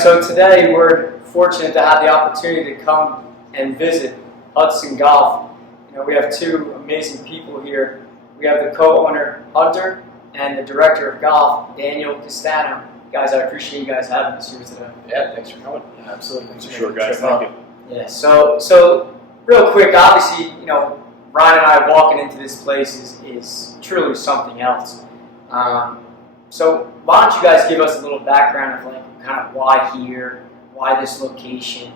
so today we're fortunate to have the opportunity to come and visit Hudson Golf. We have two amazing people here. We have the co-owner, Hunter, and the director of golf, Daniel Castano. Guys, I appreciate you guys having us here today. Yeah, thanks for coming. Yeah, absolutely. Thanks for Sure, guys. Thank you. Yeah, so real quick, obviously, Ryan and I walking into this place is truly something else. So why don't you guys give us a little background of kind of why here, why this location,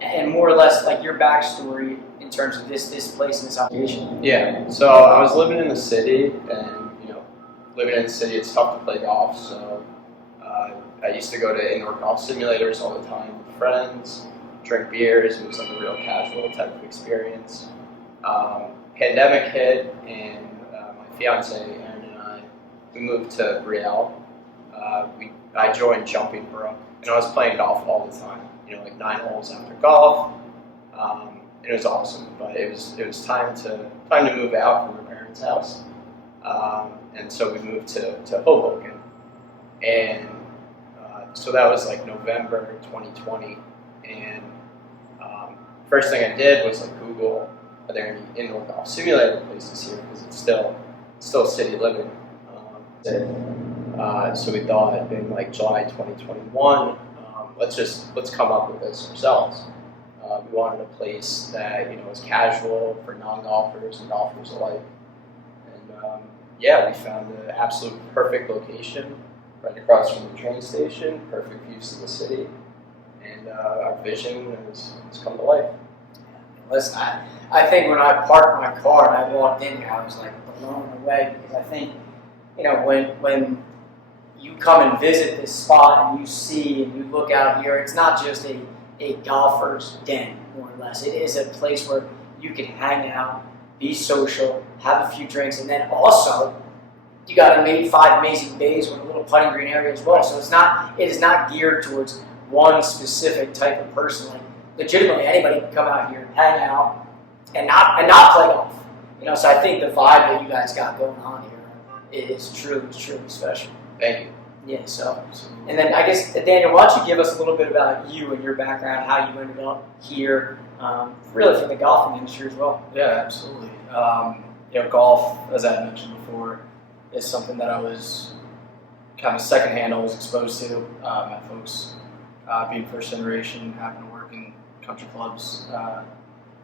and more or less your backstory in terms of this place and this operation. Yeah, so I was living in the city, and living in the city, it's tough to play golf. So I used to go to indoor golf simulators all the time with friends, drink beers. It was like a real casual type of experience. Pandemic hit, and my fiance Erin and I, we moved to Brielle. I joined Jumping Brook, and I was playing golf all the time. 9 holes after golf. It was awesome, but it was time to move out from my parents' house, and so we moved to Hoboken, and so that was November 2020. And first thing I did was Google, are there any indoor golf simulator places here, because it's still city living. So we thought in July 2021, let's come up with this ourselves. We wanted a place that was casual for non-golfers and golfers alike. And we found the absolute perfect location right across from the train station, perfect views of the city, and our vision has come to life. Listen, I think when I parked my car and I walked in here, I was blown away, because I think when you come and visit this spot and you see and you look out here, it's not just a golfer's den, more or less. It is a place where you can hang out, be social, have a few drinks, and then also you got maybe 5 amazing bays with a little putting green area as well. So it is not geared towards one specific type of person. Legitimately, anybody can come out here, hang out, and not play golf. So I think the vibe that you guys got going on here is truly special. Thank you. Yeah, so, and then I guess, Daniel, why don't you give us a little bit about you and your background, how you ended up here, really from the golfing industry as well. Yeah, absolutely. Golf, as I mentioned before, is something that I was kind of secondhand I was exposed to. My folks, being first generation, happened to work in country clubs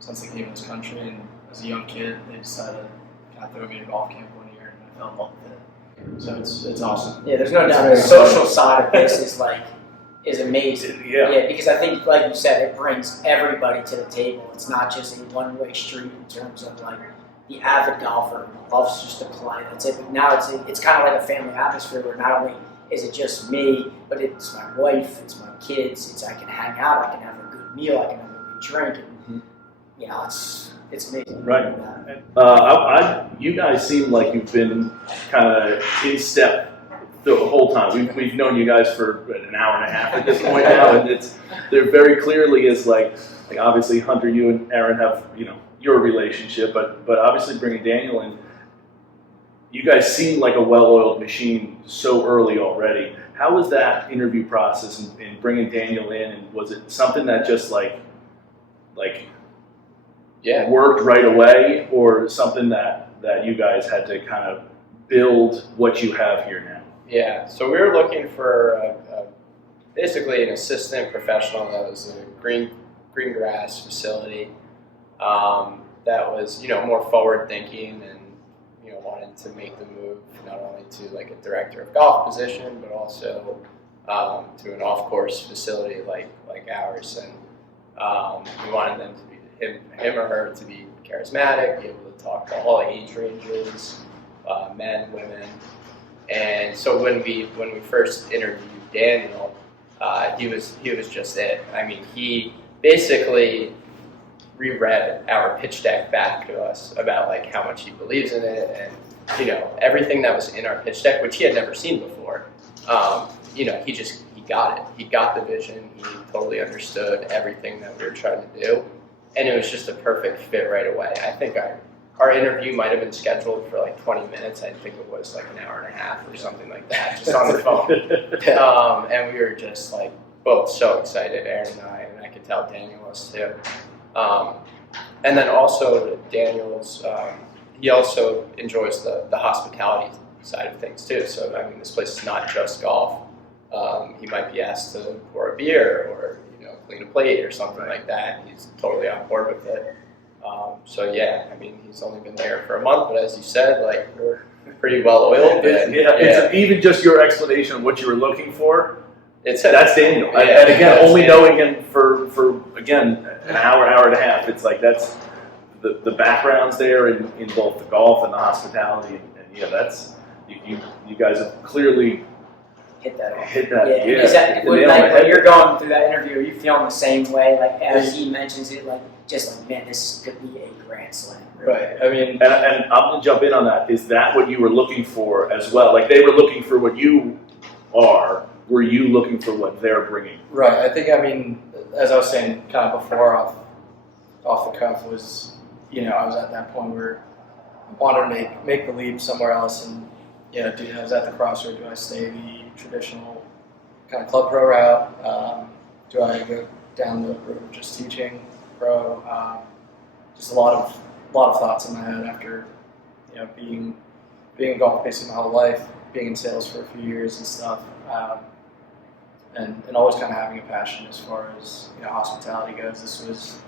since they came to this country, and as a young kid, they decided to kind of throw me a golf camp one year, and I fell in love with it. So it's awesome. Yeah, there's no doubt the social side of this is amazing. Yeah, because I think, like you said, it brings everybody to the table. It's not just a one-way street in terms of the avid golfer loves just to play. That's it. But now it's kind of like a family atmosphere where not only is it just me, but it's my wife, it's my kids. I can hang out, I can have a good meal, I can have a good drink, and it's amazing. Right. You guys seem like you've been kind of in step the whole time. We've known you guys for an hour and a half at this point now, and there very clearly is obviously Hunter, you and Erin have your relationship, but obviously bringing Daniel in, you guys seem like a well-oiled machine so early already. How was that interview process in bringing Daniel in, and was it something that just worked right away, or something that you guys had to kind of build what you have here now? Yeah, so we were looking for basically an assistant professional that was a green grass facility that was more forward thinking, and wanted to make the move not only to a director of golf position, but also to an off course facility like ours, and we wanted them to be him or her to be charismatic, be able to talk to all age ranges, men, women. And so when we first interviewed Daniel, he was just it. I mean, he basically reread our pitch deck back to us about how much he believes in it, and everything that was in our pitch deck, which he had never seen before. He got it. He got the vision. He totally understood everything that we were trying to do, and it was just a perfect fit right away. I think our interview might have been scheduled for 20 minutes. I think it was an hour and a half or something like that, just on the phone. And we were just both so excited, Aaron and I could tell Daniel was too. And then also Daniel's, he also enjoys the hospitality side of things too. So I mean, this place is not just golf. He might be asked to pour a beer or clean a plate or something like that. He's totally on board with it. So yeah, I mean, he's only been there for a month, but as you said, like we're pretty well oiled. It's even just your explanation of what you were looking for. That's Daniel. Yeah, and again, only knowing him for again an hour and a half, it's like that's the background's there in both the golf and the hospitality, and yeah, that's you guys have clearly hit that off. Yeah. Is that when you're going through that interview, are you feeling the same way? Like as he mentions it, like just like, man, this could be a grand slam. Right. I mean, and I'm gonna jump in on that. Is that what you were looking for as well? Like they were looking for what you are. Were you looking for what they're bringing? Right. I think, I mean, as I was saying kind of before off the cuff was, I was at that point where I wanted to make the leap somewhere else, and I was at the crossroad. Do I stay the traditional kind of club pro route? Do I go down the road of just teaching pro? Just a lot of thoughts in my head after being in golf basically my whole life, being in sales for a few years and stuff. And always kind of having a passion as far as hospitality goes. This was,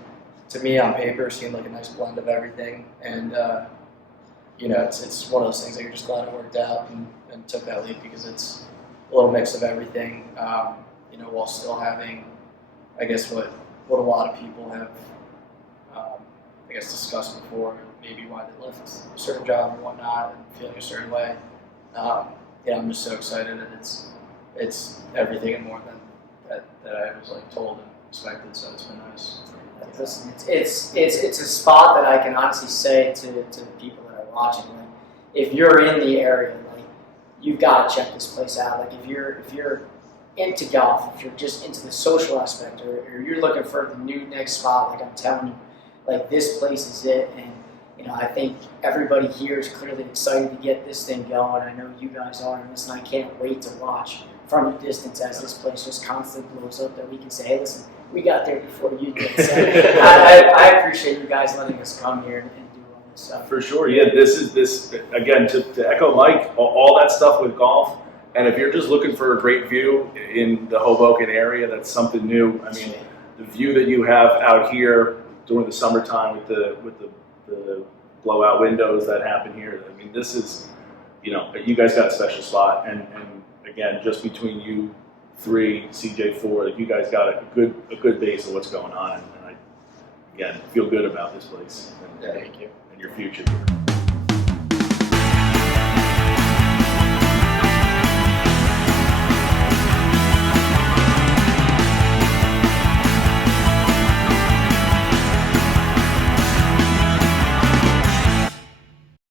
to me, on paper, seemed like a nice blend of everything. And it's one of those things that you're just glad it worked out and took that leap because it's a little mix of everything. While still having, I guess what a lot of people have, discussed before, maybe why they left a certain job and whatnot, and feeling a certain way. I'm just so excited, and it's everything and more than that I was told and expected. So it's been nice. Listen, it's a spot that I can honestly say to the people that are watching, like if you're in the area, like you've got to check this place out. Like if you're into golf, if you're just into the social aspect, or you're looking for the new next spot, like I'm telling you, like this place is it. And I think everybody here is clearly excited to get this thing going. I know you guys are, and listen, I can't wait to watch from a distance as this place just constantly blows up, that we can say, hey, listen, we got there before you did. So I appreciate you guys letting us come here and do all this stuff. For sure, yeah. This again to echo Mike, all that stuff with golf. And if you're just looking for a great view in the Hoboken area, that's something new. I mean, the view that you have out here during the summertime with the blowout windows that happen here. I mean, this is, you guys got a special spot, and again, just between you three, CJ4, like you guys got a good base of what's going on, and I again feel good about this place. And, Thank you. And your future.